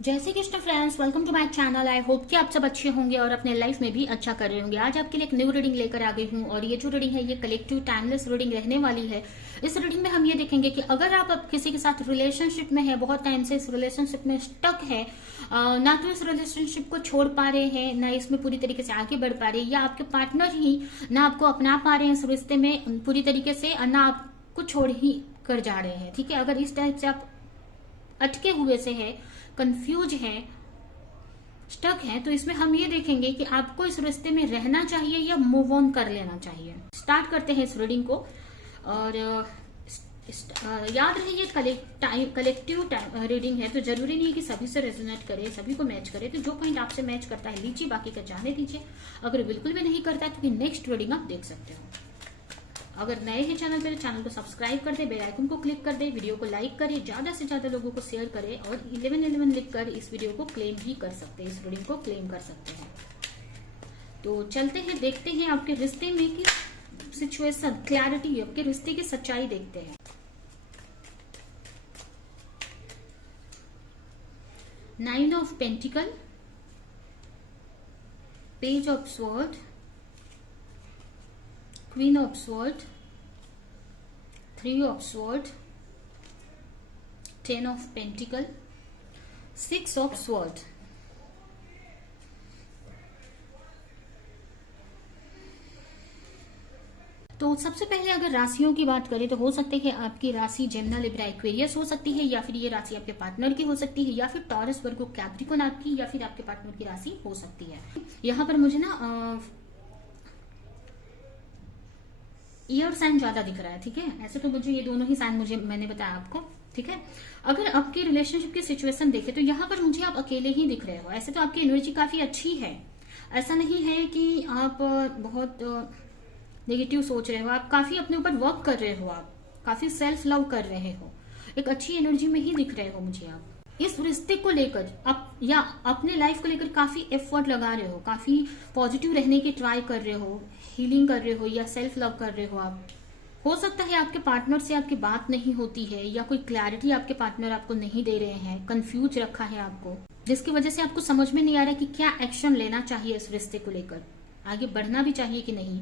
जय Shri Krishna friends, welcome to my channel. I hope कि आप सब अच्छे होंगे और अपने लाइफ में भी अच्छा कर रहे होंगे। आज आपके लिए एक न्यू रीडिंग लेकर आ गई हूँ और ये जो रीडिंग है ये कलेक्टिव टाइमलेस रीडिंग रहने वाली है। इस रीडिंग में हम ये देखेंगे कि अगर आप अब किसी के साथ रिलेशनशिप में है, बहुत टाइम से इस रिलेशनशिप में स्टक है, ना तो इस रिलेशनशिप को छोड़ पा रहे हैं, ना इसमें पूरी तरीके से आगे बढ़ पा रहे हैं, या आपके पार्टनर ही ना आपको अपना पा रहे हैं इस रिश्ते में पूरी तरीके से, और ना आपको छोड़ ही कर जा रहे हैं। ठीक है, अगर इस टाइप से आप अटके हुए से है, कंफ्यूज है, स्टक है, तो इसमें हम ये देखेंगे कि आपको इस रिश्ते में रहना चाहिए या मूव ऑन कर लेना चाहिए। स्टार्ट करते हैं इस रीडिंग को। और याद रहे ये कलेक्टिव रीडिंग है, तो जरूरी नहीं है कि सभी से रेजोनेट करे, सभी को मैच करे। तो जो पॉइंट आपसे मैच करता है लीजिए, बाकी का जाने दीजिए। अगर बिल्कुल भी नहीं करता है तो नेक्स्ट रीडिंग आप देख सकते हो। अगर नए हैं चैनल पर, चैनल को सब्सक्राइब कर दे, बेल आइकन को क्लिक कर दे, वीडियो को लाइक करें, ज्यादा से ज्यादा लोगों को शेयर करें और 1111 लिखकर इस वीडियो को क्लेम भी कर सकते हैं, इस रीडिंग को क्लेम कर सकते हैं। तो चलते हैं, देखते हैं आपके रिश्ते में की सिचुएशन, क्लैरिटी, आपके रिश्ते की सच्चाई देखते हैं। Nine of pentacle, page of sword, queen of sword, three of sword, 10 of pentacle, 6 of sword. तो सबसे पहले अगर राशियों की बात करें तो हो सकते हैं आपकी राशि जेमिनी, लिब्रा, एक्वेरियस हो सकती है, या फिर ये राशि आपके पार्टनर की हो सकती है, या फिर टॉरस, वर्गो, कैप्रिकॉर्न आपकी, या फिर आपके पार्टनर की राशि हो सकती है। यहाँ पर मुझे ना ईयर साइन ज्यादा दिख रहा है। ठीक है, ऐसे तो मुझे ये दोनों ही साइन मैंने बताया आपको। ठीक है, अगर आपकी रिलेशनशिप की सिचुएशन देखे तो यहाँ पर मुझे आप अकेले ही दिख रहे हो। ऐसे तो आपकी एनर्जी काफी अच्छी है, ऐसा नहीं है कि आप बहुत नेगेटिव सोच रहे हो। आप काफी अपने ऊपर वर्क कर रहे हो, आप काफी सेल्फ लव कर रहे हो, एक अच्छी एनर्जी में ही दिख रहे हो मुझे। आप इस रिश्ते को लेकर आप या अपने लाइफ को लेकर काफी एफर्ट लगा रहे हो, काफी पॉजिटिव रहने की ट्राई कर रहे हो, हीलिंग कर रहे हो या सेल्फ लव कर रहे हो। आप हो सकता है आपके पार्टनर से आपकी बात नहीं होती है, या कोई क्लैरिटी आपके पार्टनर आपको नहीं दे रहे हैं, कंफ्यूज रखा है आपको, जिसकी वजह से आपको समझ में नहीं आ रहा कि क्या एक्शन लेना चाहिए इस रिश्ते को लेकर, आगे बढ़ना भी चाहिए कि नहीं,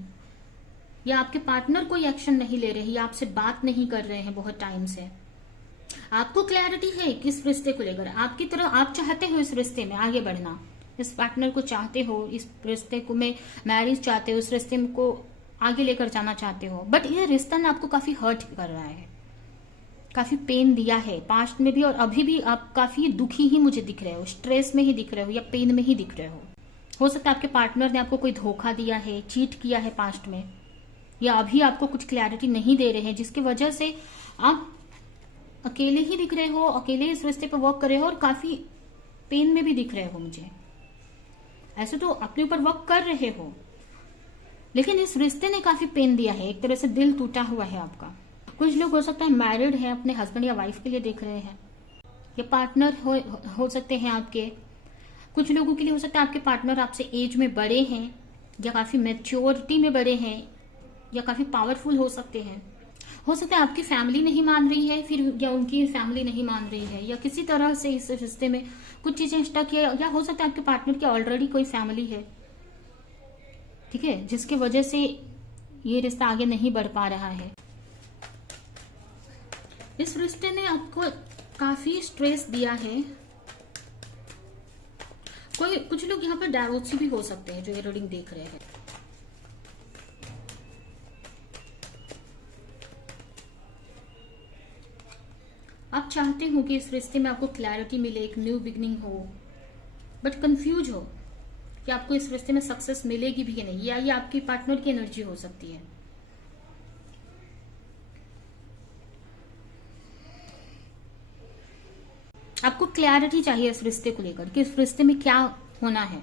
या आपके पार्टनर कोई एक्शन नहीं ले रहे, या आपसे बात नहीं कर रहे हैं बहुत टाइम से। आपको क्लैरिटी है किस रिश्ते को लेकर, आपकी तरह आप चाहते हो इस रिश्ते में आगे बढ़ना, इस पार्टनर को चाहते हो, इस रिश्ते को में मैरिज चाहते हो, इस रिश्ते को आगे लेकर जाना चाहते हो। बट ये रिश्ता ना आपको काफी हर्ट कर रहा है, काफी पेन दिया है पास्ट में भी, और अभी भी आप काफी दुखी ही मुझे दिख रहे हो, स्ट्रेस में ही दिख रहे हो, या पेन में ही दिख रहे हो सकता है आपके पार्टनर ने आपको कोई धोखा दिया है, चीट किया है पास्ट में, या अभी आपको कुछ क्लैरिटी नहीं दे रहे हैं, जिसकी वजह से आप अकेले ही दिख रहे हो, अकेले इस रिश्ते पर वर्क कर रहे हो और काफी पेन में भी दिख रहे हो मुझे। ऐसे तो अपने ऊपर वर्क कर रहे हो, लेकिन इस रिश्ते ने काफी पेन दिया है, एक तरह से दिल टूटा हुआ है आपका। कुछ लोग हो सकता है मैरिड है, अपने हस्बैंड या वाइफ के लिए देख रहे हैं, या पार्टनर हो सकते हैं आपके। कुछ लोगों के लिए हो सकता है आपके पार्टनर आपसे एज में बड़े हैं, या काफी मैच्योरिटी में बड़े हैं, या काफी पावरफुल हो सकते हैं। हो सकता है आपकी फैमिली नहीं मान रही है, फिर या उनकी फैमिली नहीं मान रही है, या किसी तरह से इस रिश्ते में कुछ चीजें स्टक है, या हो सकता है आपके पार्टनर की ऑलरेडी कोई फैमिली है। ठीक है, जिसकी वजह से ये रिश्ता आगे नहीं बढ़ पा रहा है। इस रिश्ते ने आपको काफी स्ट्रेस दिया है। कुछ लोग यहाँ पर डाइवोर्सी भी हो सकते हैं जो ये रीडिंग देख रहे हैं। आप चाहते हो कि इस रिश्ते में आपको क्लैरिटी मिले, एक न्यू बिगनिंग हो, बट कंफ्यूज हो कि आपको इस रिश्ते में सक्सेस मिलेगी भी कि नहीं, या ये आपके पार्टनर की एनर्जी हो सकती है। आपको क्लैरिटी चाहिए इस रिश्ते को लेकर कि इस रिश्ते में क्या होना है।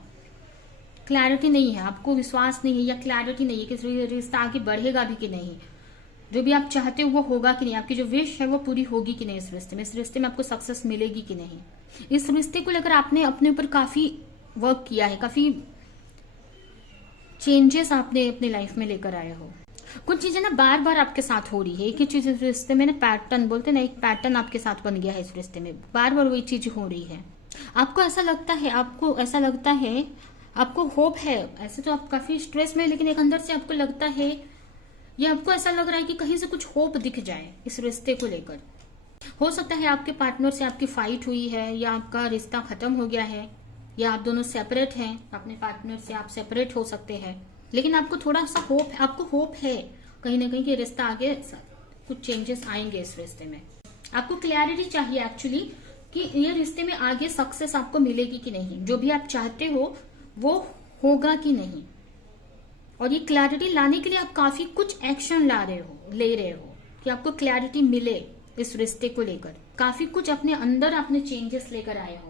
क्लैरिटी नहीं है, आपको विश्वास नहीं है, या क्लैरिटी नहीं है कि रिश्ता आगे बढ़ेगा भी कि नहीं, जो भी आप चाहते हो वो होगा कि नहीं, आपकी जो विश है वो पूरी होगी कि नहीं इस रिश्ते में, इस रिश्ते में आपको सक्सेस मिलेगी कि नहीं। इस रिश्ते को लेकर आपने अपने ऊपर काफी वर्क किया है, काफी चेंजेस आपने अपने लाइफ में लेकर आए हो। कुछ चीजें ना बार बार आपके साथ हो रही है, एक ही चीज इस रिश्ते में ना पैटर्न बोलते ना, एक पैटर्न आपके साथ बन गया है इस रिश्ते में, बार बार वही चीज हो रही है। आपको ऐसा लगता है, आपको होप है। ऐसे तो आप काफी स्ट्रेस में, लेकिन एक अंदर से आपको लगता है, ये आपको ऐसा लग रहा है कि कहीं से कुछ होप दिख जाए इस रिश्ते को लेकर। हो सकता है आपके पार्टनर से आपकी फाइट हुई है, या आपका रिश्ता खत्म हो गया है, या आप दोनों सेपरेट हैं, अपने पार्टनर से आप सेपरेट हो सकते हैं। लेकिन आपको थोड़ा सा होप, आपको होप है कहीं ना कहीं कि रिश्ता आगे कुछ चेंजेस आएंगे इस रिश्ते में। आपको क्लैरिटी चाहिए एक्चुअली कि ये रिश्ते में आगे सक्सेस आपको मिलेगी कि नहीं, जो भी आप चाहते हो वो होगा कि नहीं। और ये क्लैरिटी लाने के लिए आप काफी कुछ एक्शन ले रहे हो कि आपको क्लैरिटी मिले इस रिश्ते को लेकर। काफी कुछ अपने अंदर आपने चेंजेस लेकर आए हो।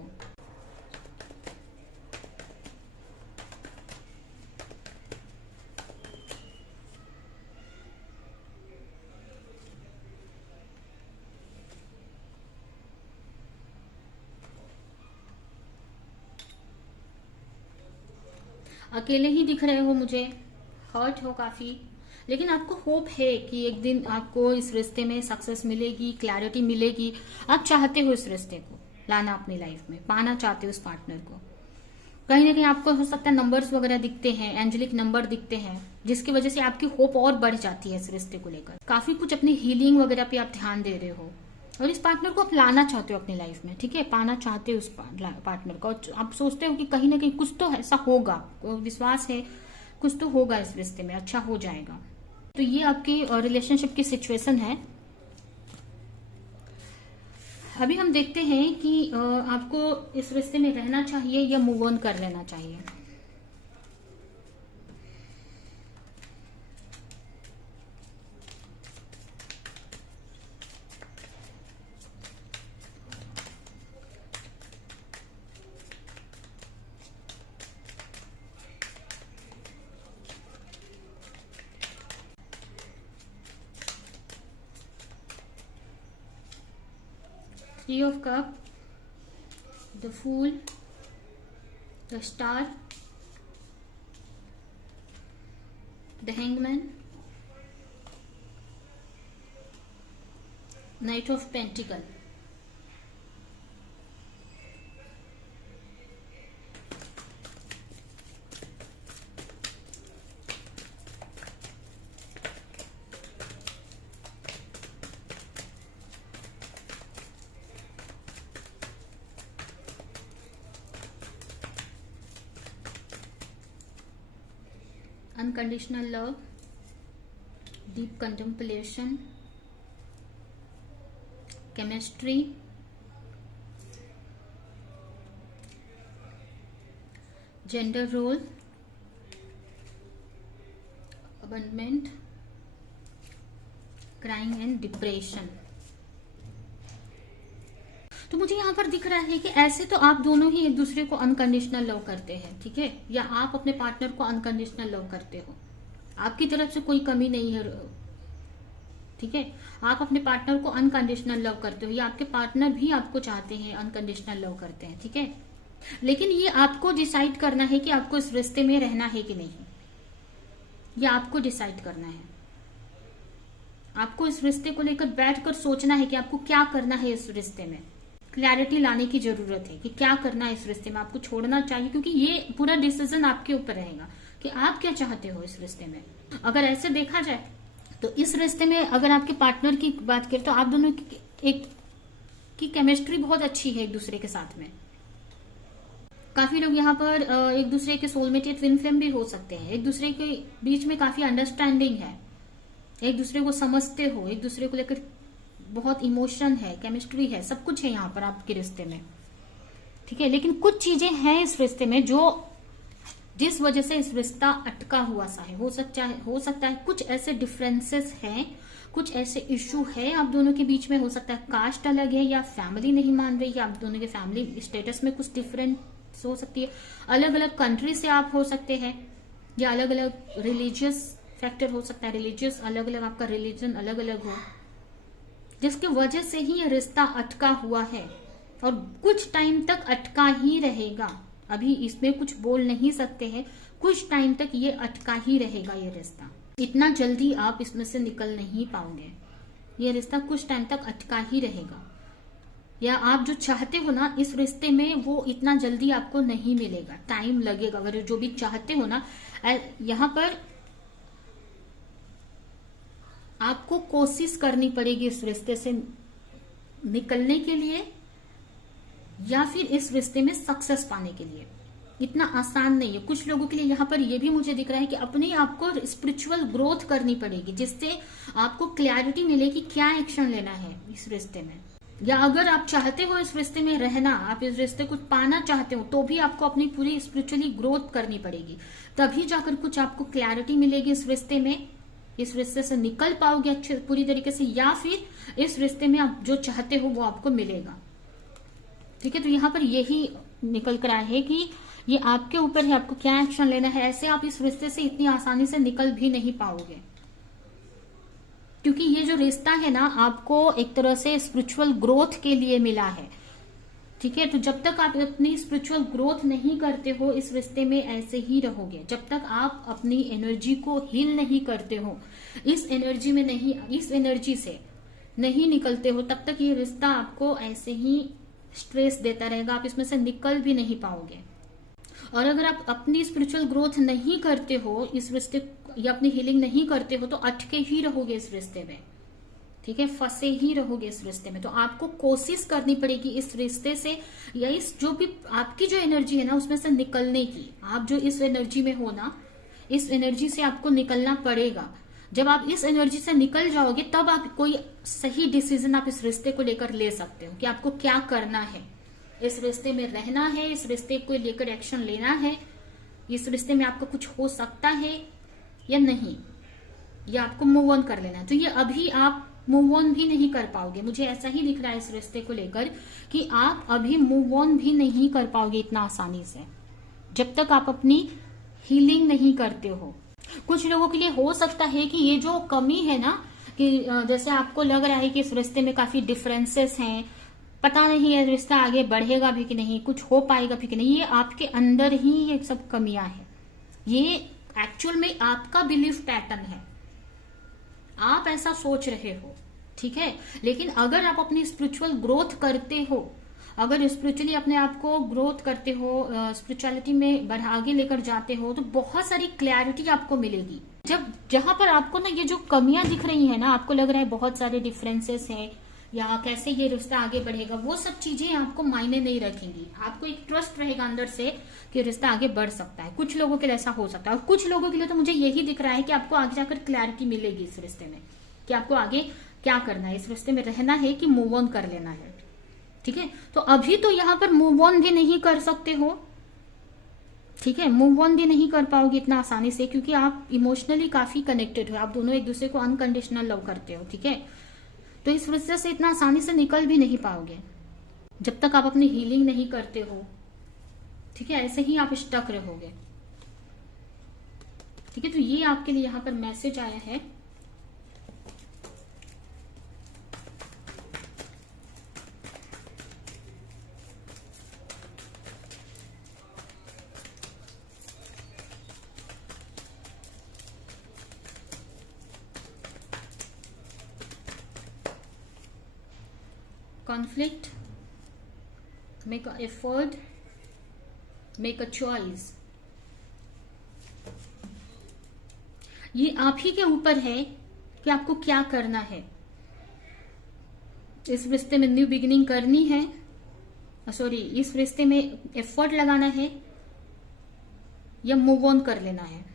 अकेले ही दिख रहे हो मुझे, हर्ट हो काफी, लेकिन आपको होप है कि एक दिन आपको इस रिश्ते में सक्सेस मिलेगी, क्लैरिटी मिलेगी। आप चाहते हो इस रिश्ते को लाना अपनी लाइफ में, पाना चाहते हो उस पार्टनर को। कहीं ना कहीं आपको हो सकता है नंबर्स वगैरह दिखते हैं, एंजेलिक नंबर दिखते हैं, जिसकी वजह से आपकी होप और बढ़ जाती है इस रिश्ते को लेकर। काफी कुछ अपनी हीलिंग वगैरह पे आप ध्यान दे रहे हो, और इस पार्टनर को आप लाना चाहते हो अपनी लाइफ में, ठीक है, पाना चाहते हो उस पार्टनर को। और आप सोचते हो कि कहीं ना कहीं कुछ तो ऐसा होगा, विश्वास है कुछ तो होगा इस रिश्ते में, अच्छा हो जाएगा। तो ये आपकी रिलेशनशिप की सिचुएशन है। अभी हम देखते हैं कि आपको इस रिश्ते में रहना चाहिए या मूव ऑन कर लेना चाहिए। Three of Cups, the Fool, the Star, the Hangman, Knight of Pentacles. Unconditional love, deep contemplation, chemistry, gender role, abandonment, crying and depression। तो मुझे यहाँ पर दिख रहा है कि ऐसे तो आप दोनों ही एक दूसरे को अनकंडीशनल लव करते हैं, ठीक है, या आप अपने पार्टनर को अनकंडीशनल लव करते हो। आपकी तरफ से कोई कमी नहीं है, ठीक है, आप अपने पार्टनर को अनकंडीशनल लव करते हो, या आपके पार्टनर भी आपको चाहते हैं, अनकंडीशनल लव करते हैं, ठीक है। लेकिन ये आपको डिसाइड करना है कि आपको इस रिश्ते में रहना है कि नहीं, ये आपको डिसाइड करना है। आपको इस रिश्ते को लेकर बैठकर सोचना है कि आपको क्या करना है इस रिश्ते में। क्लैरिटी लाने की जरूरत है कि क्या करना है इस रिश्ते में। आपको छोड़ना चाहिए, क्योंकि ये पूरा डिसीजन आपके ऊपर रहेगा कि आप क्या चाहते हो इस रिश्ते में। अगर ऐसे देखा जाए तो इस रिश्ते में अगर आपके पार्टनर की बात करें तो आप दोनों की केमिस्ट्री बहुत अच्छी है एक दूसरे के साथ में। काफी लोग यहाँ पर एक दूसरे के सोलमेट या ट्विन फ्लेम भी हो सकते हैं। एक दूसरे के बीच में काफी अंडरस्टैंडिंग है, एक दूसरे को समझते हो, एक दूसरे को लेकर बहुत इमोशन है, केमिस्ट्री है, सब कुछ है यहाँ पर आपके रिश्ते में, ठीक है। लेकिन कुछ चीजें हैं इस रिश्ते में जिस वजह से इस रिश्ता अटका हुआ सा है। हो सकता है कुछ ऐसे डिफरेंसेस हैं, कुछ ऐसे इश्यू है आप दोनों के बीच में। हो सकता है कास्ट अलग है, या फैमिली नहीं मान रही, या आप दोनों के फैमिली स्टेटस में कुछ डिफरेंस हो सकती है। अलग अलग कंट्री से आप हो सकते हैं, या अलग अलग रिलीजियस फैक्टर हो सकता है, रिलीजियस अलग अलग, आपका रिलीजन अलग अलग हो, जिसकी वजह से ही ये रिश्ता अटका हुआ है और कुछ टाइम तक अटका ही रहेगा। अभी इसमें कुछ बोल नहीं सकते हैं, कुछ टाइम तक ये अटका ही रहेगा ये रिश्ता। इतना जल्दी आप इसमें से निकल नहीं पाओगे, ये रिश्ता कुछ टाइम तक अटका ही रहेगा। या आप जो चाहते हो ना इस रिश्ते में, वो इतना जल्दी आपको नहीं मिलेगा, टाइम लगेगा। अगर जो भी चाहते हो ना, यहाँ पर आपको कोशिश करनी पड़ेगी इस रिश्ते से निकलने के लिए, या फिर इस रिश्ते में सक्सेस पाने के लिए। इतना आसान नहीं है कुछ लोगों के लिए। यहाँ पर यह भी मुझे दिख रहा है कि अपने आप को स्पिरिचुअल ग्रोथ करनी पड़ेगी, जिससे आपको क्लैरिटी मिले कि क्या एक्शन लेना है इस रिश्ते में। या अगर आप चाहते हो इस रिश्ते में रहना, आप इस रिश्ते को पाना चाहते हो, तो भी आपको अपनी पूरी स्पिरिचुअली ग्रोथ करनी पड़ेगी। तभी जाकर कुछ आपको क्लैरिटी मिलेगी इस रिश्ते में, इस रिश्ते से निकल पाओगे अच्छे पूरी तरीके से, या फिर इस रिश्ते में आप जो चाहते हो वो आपको मिलेगा। ठीक है, तो यहाँ पर यही निकल कर आया है कि ये आपके ऊपर है, आपको क्या एक्शन लेना है। ऐसे आप इस रिश्ते से इतनी आसानी से निकल भी नहीं पाओगे, क्योंकि ये जो रिश्ता है ना आपको एक तरह से स्पिरिचुअल ग्रोथ के लिए मिला है। ठीक है, तो जब तक आप अपनी स्पिरिचुअल ग्रोथ नहीं करते हो इस रिश्ते में ऐसे ही रहोगे। जब तक आप अपनी एनर्जी को हील नहीं करते हो, इस एनर्जी से नहीं निकलते हो, तब तक ये रिश्ता आपको ऐसे ही स्ट्रेस देता रहेगा, आप इसमें से निकल भी नहीं पाओगे। और अगर आप अपनी स्पिरिचुअल ग्रोथ नहीं करते हो इस रिश्ते, या अपनी हीलिंग नहीं करते हो, तो अटके ही रहोगे इस रिश्ते में। ठीक है, फंसे ही रहोगे इस रिश्ते में। तो आपको कोशिश करनी पड़ेगी इस रिश्ते से, या इस जो भी आपकी जो एनर्जी है ना उसमें से निकलने की। आप जो इस एनर्जी में हो ना, इस एनर्जी से आपको निकलना पड़ेगा। जब आप इस एनर्जी से निकल जाओगे तब आप कोई सही डिसीजन आप इस रिश्ते को लेकर ले सकते हो कि आपको क्या करना है। इस रिश्ते में रहना है, इस रिश्ते को लेकर एक्शन लेना है, इस रिश्ते में आपको कुछ हो सकता है या नहीं, या आपको मूव ऑन कर लेना है। तो ये अभी आप मूव ऑन भी नहीं कर पाओगे, मुझे ऐसा ही दिख रहा है इस रिश्ते को लेकर कि आप अभी मूव ऑन भी नहीं कर पाओगे इतना आसानी से, जब तक आप अपनी हीलिंग नहीं करते हो। कुछ लोगों के लिए हो सकता है कि ये जो कमी है ना, कि जैसे आपको लग रहा है कि इस रिश्ते में काफी डिफरेंसेस हैं, पता नहीं है रिश्ता आगे बढ़ेगा भी कि नहीं, कुछ हो पाएगा भी कि नहीं, ये आपके अंदर ही ये सब कमियां हैं। ये एक्चुअल में आपका बिलीफ पैटर्न है, आप ऐसा सोच रहे हो। ठीक है, लेकिन अगर आप अपनी स्पिरिचुअल ग्रोथ करते हो, अगर स्पिरिचुअली अपने आप को ग्रोथ करते हो, स्पिरिचुअलिटी में आगे लेकर जाते हो, तो बहुत सारी क्लैरिटी आपको मिलेगी। जहां पर आपको ना ये जो कमियां दिख रही है ना, आपको लग रहा है बहुत सारे डिफरेंसेस हैं या कैसे ये रिश्ता आगे बढ़ेगा, वो सब चीजें आपको मायने नहीं रखेंगी। आपको एक ट्रस्ट रहेगा अंदर से कि रिश्ता आगे बढ़ सकता है। कुछ लोगों के लिए ऐसा हो सकता है, और कुछ लोगों के लिए तो मुझे यही दिख रहा है कि आपको आगे जाकर क्लैरिटी मिलेगी इस रिश्ते में, कि आपको आगे क्या करना है, इस रिश्ते में रहना है कि मूव ऑन कर लेना है। ठीक है, तो अभी तो यहाँ पर मूव ऑन भी नहीं कर सकते हो। ठीक है, मूव ऑन भी नहीं कर पाओगे इतना आसानी से, क्योंकि आप इमोशनली काफी कनेक्टेड हो, आप दोनों एक दूसरे को अनकंडीशनल लव करते हो। ठीक है, तो इस रिश्ते से इतना आसानी से निकल भी नहीं पाओगे जब तक आप अपनी हीलिंग नहीं करते हो। ठीक है, ऐसे ही आप स्टक रहोगे। ठीक है, तो ये आपके लिए यहाँ पर मैसेज आया है। Conflict, make an effort, make a choice। ये आप ही के ऊपर है कि आपको क्या करना है। इस रिश्ते में न्यू बिगिनिंग करनी है, इस रिश्ते में एफर्ट लगाना है या मूव ऑन कर लेना है।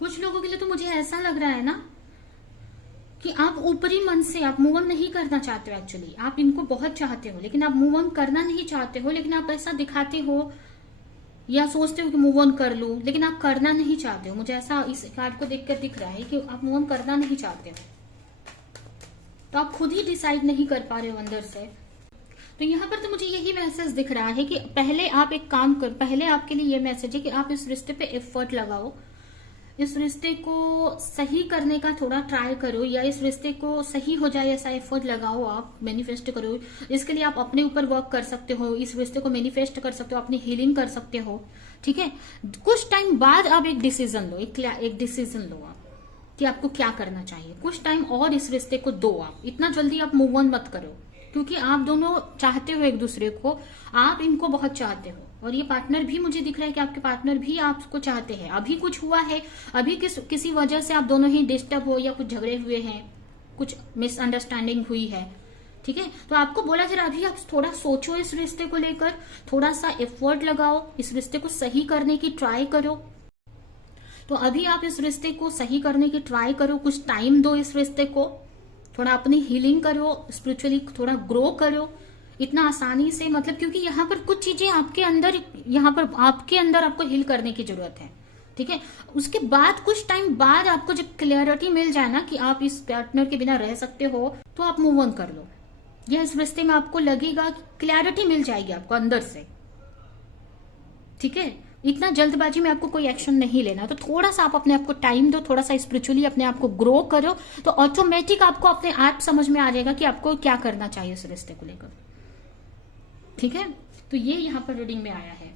कुछ लोगों के लिए तो मुझे ऐसा लग रहा है ना कि आप ऊपरी मन से आप मूव ऑन नहीं करना चाहते हो। एक्चुअली आप इनको बहुत चाहते हो, लेकिन आप मूव ऑन करना नहीं चाहते हो, लेकिन आप ऐसा दिखाते हो या सोचते हो कि मूव ऑन कर लूं, लेकिन आप करना नहीं चाहते हो। मुझे ऐसा इस कार्ड को देखकर दिख रहा है कि आप मूव ऑन करना नहीं चाहते हो, तो आप खुद ही डिसाइड नहीं कर पा रहे हो अंदर से। तो यहाँ पर तो मुझे यही मैसेज दिख रहा है कि पहले आप एक काम कर, पहले आपके लिए ये मैसेज है कि आप इस रिश्ते पे एफर्ट लगाओ, इस रिश्ते को सही करने का थोड़ा ट्राई करो, या इस रिश्ते को सही हो जाए ऐसा एफर्ट लगाओ, आप मैनिफेस्ट करो। इसके लिए आप अपने ऊपर वर्क कर सकते हो, इस रिश्ते को मैनिफेस्ट कर सकते हो, अपनी हीलिंग कर सकते हो, ठीक है। कुछ टाइम बाद आप एक डिसीजन लो, एक डिसीजन लो आप कि आपको क्या करना चाहिए। कुछ टाइम और इस रिश्ते को दो, आप इतना जल्दी आप मूव ऑन मत करो, क्योंकि आप दोनों चाहते हो एक दूसरे को, आप इनको बहुत चाहते हो, और ये पार्टनर भी मुझे दिख रहा है कि आपके पार्टनर भी आपको चाहते हैं। अभी कुछ हुआ है, अभी किसी वजह से आप दोनों ही डिस्टर्ब हो, या कुछ झगड़े हुए हैं, कुछ मिसअंडरस्टैंडिंग हुई है, ठीक है। तो आपको बोला जरा अभी आप थोड़ा सोचो इस रिश्ते को लेकर, थोड़ा सा एफर्ट लगाओ, इस रिश्ते को सही करने की ट्राई करो। तो अभी आप इस रिश्ते को सही करने की ट्राई करो, कुछ टाइम दो इस रिश्ते को, थोड़ा अपनी हीलिंग करो, स्पिरिचुअली थोड़ा ग्रो करो। इतना आसानी से, मतलब क्योंकि यहाँ पर कुछ चीजें आपके अंदर, यहाँ पर आपके अंदर आपको हील करने की जरूरत है, ठीक है। उसके बाद कुछ टाइम बाद आपको जब क्लियरिटी मिल जाए ना कि आप इस पार्टनर के बिना रह सकते हो, तो आप मूव ऑन कर लो। या इस रिश्ते में आपको लगेगा कि क्लैरिटी मिल जाएगी आपको अंदर से, ठीक है। इतना जल्दबाजी में आपको कोई एक्शन नहीं लेना, तो थोड़ा सा आप अपने आप को टाइम दो, थोड़ा सा स्पिरिचुअली अपने आप को ग्रो करो, तो ऑटोमेटिक आपको अपने आप समझ में आ जाएगा कि आपको क्या करना चाहिए इस रिश्ते को लेकर, ठीक है। तो ये यहाँ पर रीडिंग में आया है।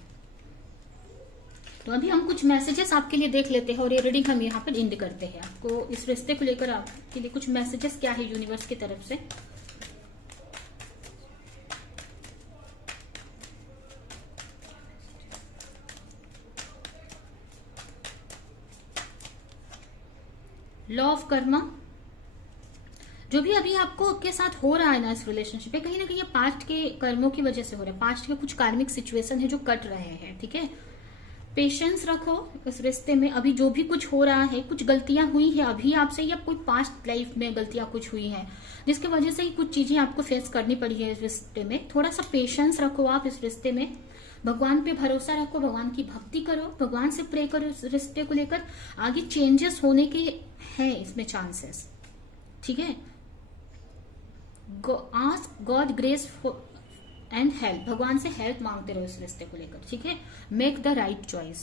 तो अभी हम कुछ मैसेजेस आपके लिए देख लेते हैं, और ये रीडिंग हम यहाँ पर एंड करते हैं। आपको इस रिश्ते को लेकर आपके लिए कुछ मैसेजेस क्या है यूनिवर्स की तरफ से। लॉ ऑफ कर्मा, जो भी अभी आपको के साथ हो रहा है ना इस रिलेशनशिप में, कहीं ना कहीं ये पास्ट के कर्मों की वजह से हो रहा है, पास्ट के कुछ कार्मिक सिचुएशन है जो कट रहे हैं, ठीक है। पेशेंस रखो इस रिश्ते में। अभी जो भी कुछ हो रहा है, कुछ गलतियां हुई है अभी आपसे, या कोई पास्ट लाइफ में गलतियां कुछ हुई है जिसकी वजह से ही कुछ चीजें आपको फेस करनी पड़ी है इस रिश्ते में। थोड़ा सा पेशेंस रखो आप इस रिश्ते में, भगवान पे भरोसा रखो, भगवान की भक्ति करो, भगवान से प्रे करो इस रिश्ते को लेकर। आगे चेंजेस होने के हैं इसमें चांसेस, ठीक है। Ask God grace and help, भगवान से हेल्प मांगते रहो इस रिश्ते को लेकर, ठीक है। Make the right choice.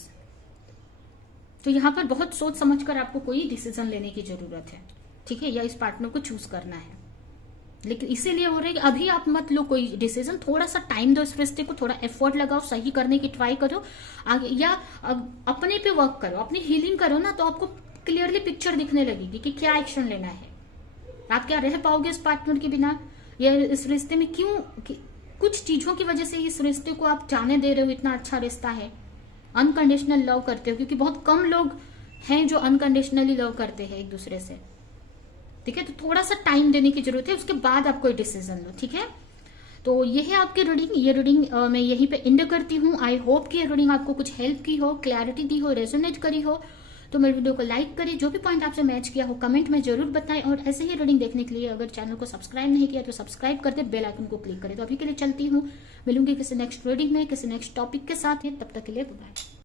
तो यहाँ पर बहुत सोच समझकर आपको कोई डिसीजन लेने की जरूरत है, ठीक है, या इस पार्टनर को चूज करना है। लेकिन इसीलिए हो रहा है कि अभी आप मत लो कोई डिसीजन, थोड़ा सा टाइम दो इस रिश्ते को, थोड़ा एफर्ट लगाओ, सही करने की ट्राई करो आगे, या अपने पे वर्क करो, अपनी हीलिंग करो ना, तो आपको क्लियरली पिक्चर दिखने लगेगी कि क्या एक्शन लेना है। आप क्या रह पाओगे इस पार्टनर के बिना, या इस रिश्ते में क्यों, कुछ चीजों की वजह से इस रिश्ते को आप जाने दे रहे हो। इतना अच्छा रिश्ता है, अनकंडीशनल लव करते हो, क्योंकि बहुत कम लोग हैं जो अनकंडीशनली लव करते हैं एक दूसरे से, ठीक है। तो थोड़ा सा टाइम देने की जरूरत है, उसके बाद आप कोई डिसीजन लो, ठीक है। तो ये है आपकी रीडिंग, ये रीडिंग मैं यहीं पे एंड करती हूँ। आई होप कि ये रीडिंग आपको कुछ हेल्प की हो, क्लैरिटी दी हो, रेजोनेट करी हो। तो मेरे वीडियो को लाइक करें, जो भी पॉइंट आपसे मैच किया हो कमेंट में जरूर बताएं, और ऐसे ही रीडिंग देखने के लिए अगर चैनल को सब्सक्राइब नहीं किया तो सब्सक्राइब कर दे, बेल आइकन को क्लिक करें। तो अभी के लिए चलती हूँ, मिलूंगी किसी नेक्स्ट रीडिंग में, किसी नेक्स्ट टॉपिक के साथ। तब तक के लिए बाय।